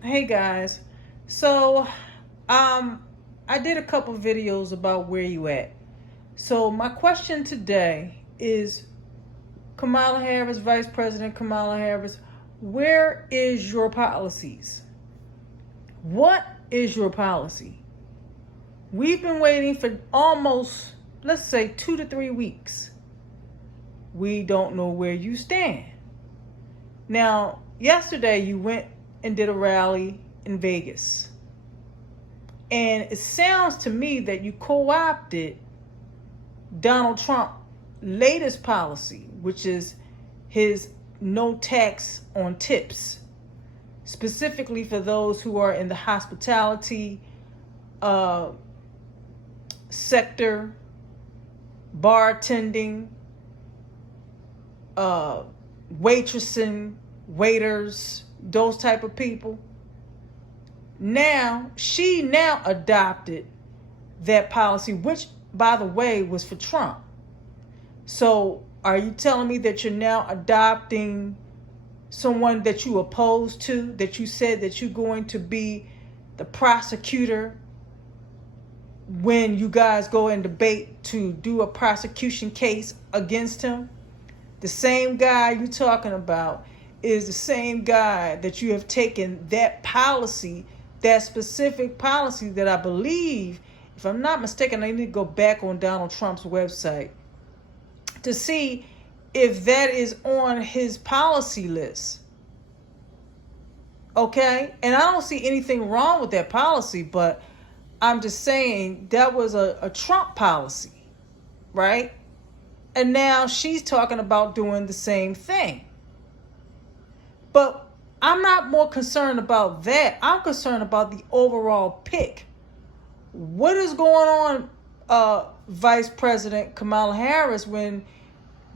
Hey guys. So, um, I did a couple videos about where you at. So my question today is Kamala Harris, Vice President Kamala Harris, where is your policies? What is your policy? We've been waiting for almost, let's say, 2 to 3 weeks. We don't know where you stand. Now, yesterday you went and did a rally in Vegas. And it sounds to me that you co-opted Donald Trump's latest policy, which is his no tax on tips, specifically for those who are in the hospitality uh, sector, bartending, uh, waitressing, waiters, those type of people. She now adopted that policy, which, by the way, was for Trump. So are you telling me that you're now adopting someone that you opposed to, that you said that you're going to be the prosecutor when you guys go and debate to do a prosecution case against him? The same guy you're talking about is the same guy that you have taken that policy, that specific policy that I believe, if I'm not mistaken, I need to go back on Donald Trump's website to see if that is on his policy list. Okay? And I don't see anything wrong with that policy, but I'm just saying that was a Trump policy, right? And now she's talking about doing the same thing. But I'm not more concerned about that. I'm concerned about the overall pick. What is going on, Vice President Kamala Harris, when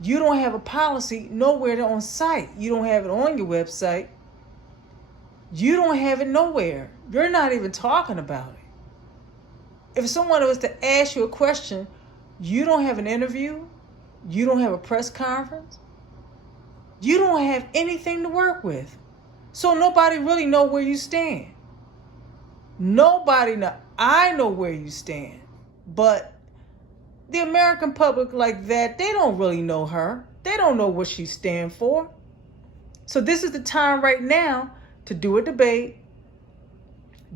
you don't have a policy nowhere on site? You don't have it on your website. You don't have it nowhere. You're not even talking about it. If someone was to ask you a question, you don't have an interview. You don't have a press conference. You don't have anything to work with. So nobody really know where you stand. Nobody know. I know where you stand. But the American public like that, they don't really know her. They don't know what she stands for. So this is the time right now to do a debate.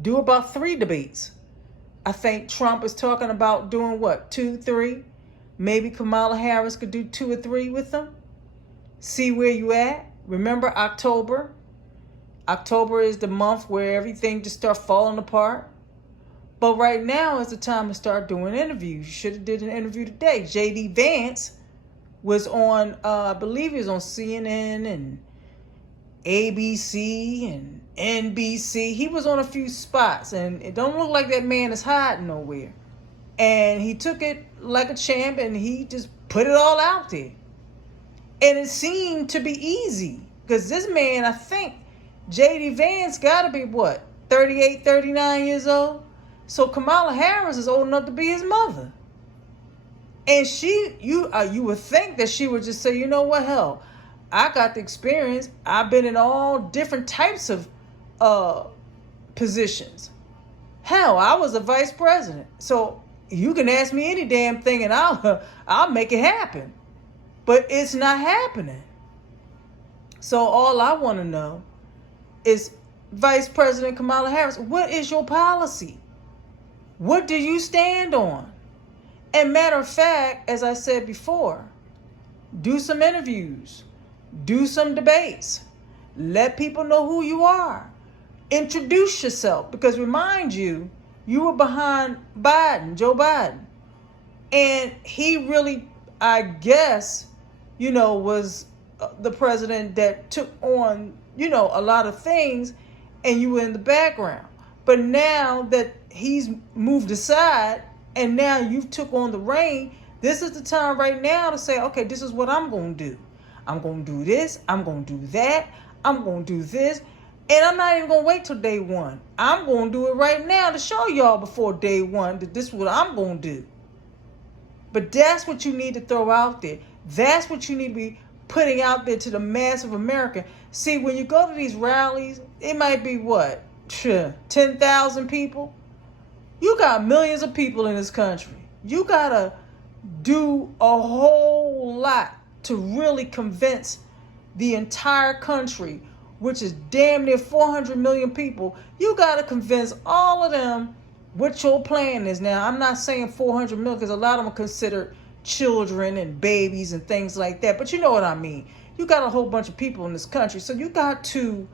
Do about 3 debates. I think Trump is talking about doing what? 2, 3? Maybe Kamala Harris could do 2 or 3 with them. See where you at. Remember October. October is the month where everything just starts falling apart. But right now is the time to start doing interviews. You should have did an interview today. J.D. Vance was on, I believe he was on CNN and ABC and NBC. He was on a few spots, and it don't look like that man is hiding nowhere. And he took it like a champ, and he just put it all out there. And it seemed to be easy, because this man, I think, J.D. Vance got to be, what, 38, 39 years old? So Kamala Harris is old enough to be his mother. And you would think that she would just say, you know what, hell, I got the experience. I've been in all different types of positions. Hell, I was a vice president. So you can ask me any damn thing and I'll make it happen. But it's not happening. So all I want to know is, Vice President Kamala Harris, what is your policy? What do you stand on? And matter of fact, as I said before, do some interviews. Do some debates. Let people know who you are. Introduce yourself. Because remind you, you were behind Joe Biden. And he really, I guess, was the president that took on, a lot of things, and you were in the background. But now that he's moved aside and now you've took on the reign, this is the time right now to say, okay, this is what I'm going to do. I'm going to do this. I'm going to do that. I'm going to do this. And I'm not even going to wait till day one. I'm going to do it right now to show y'all before day one that this is what I'm going to do. But that's what you need to throw out there. That's what you need to be putting out there to the mass of America. See, when you go to these rallies, it might be what? 10,000 people. You got millions of people in this country. You got to do a whole lot to really convince the entire country, which is damn near 400 million people. You got to convince all of them what your plan is. Now, I'm not saying 400 million because a lot of them are considered children and babies and things like that. But you know what I mean. You got a whole bunch of people in this country. So you got to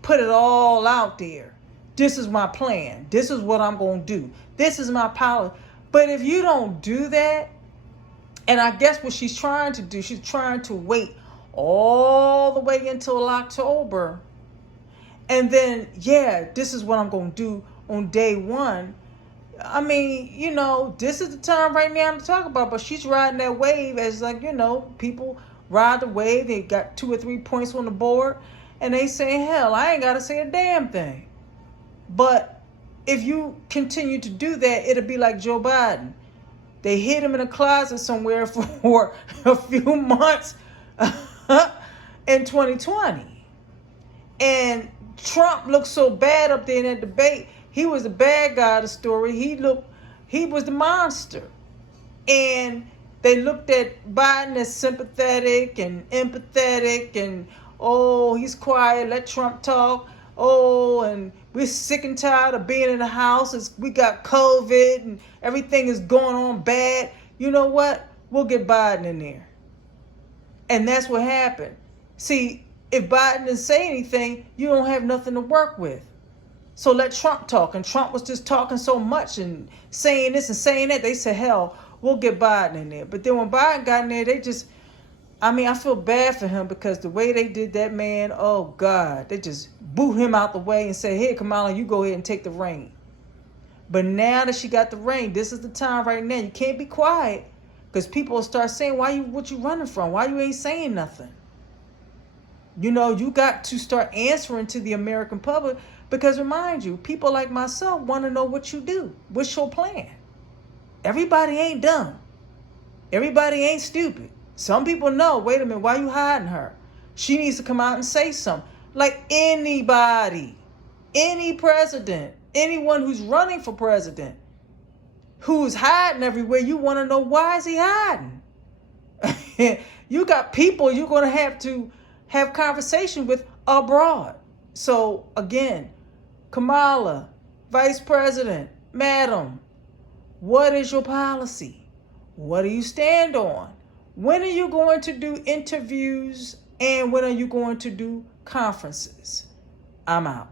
put it all out there. This is my plan. This is what I'm going to do. This is my policy. But if you don't do that, and I guess what she's trying to do, she's trying to wait all the way until October. And then, yeah, this is what I'm going to do on day one. I mean, you know, this is the time right now to talk about, but she's riding that wave as like, you know, people ride the wave. They got 2 or 3 points on the board and they say, hell, I ain't got to say a damn thing. But if you continue to do that, it'll be like Joe Biden. They hid him in a closet somewhere for a few months in 2020. And Trump looked so bad up there in that debate. He was the bad guy of the story. He was the monster. And they looked at Biden as sympathetic and empathetic and, oh, he's quiet, let Trump talk. Oh, and we're sick and tired of being in the house. We got COVID and everything is going on bad. You know what? We'll get Biden in there. And that's what happened. See, if Biden didn't say anything, you don't have nothing to work with. So let Trump talk. And Trump was just talking so much and saying this and saying that. They said, hell, we'll get Biden in there. But then when Biden got in there, they just, I mean, I feel bad for him because the way they did that, man, oh, God. They just boot him out the way and say, here, Kamala, you go ahead and take the reign. But now that she got the reign, this is the time right now. You can't be quiet because people will start saying, what you running from? Why you ain't saying nothing? You know, you got to start answering to the American public because, remind you, people like myself want to know what you do. What's your plan? Everybody ain't dumb. Everybody ain't stupid. Some people know, wait a minute, why you hiding her? She needs to come out and say something. Like anybody, any president, anyone who's running for president, who's hiding everywhere, you want to know, why is he hiding? You got people you're going to have conversation with abroad. So again, Kamala, Vice President, Madam, what is your policy? What do you stand on? When are you going to do interviews and when are you going to do conferences? I'm out.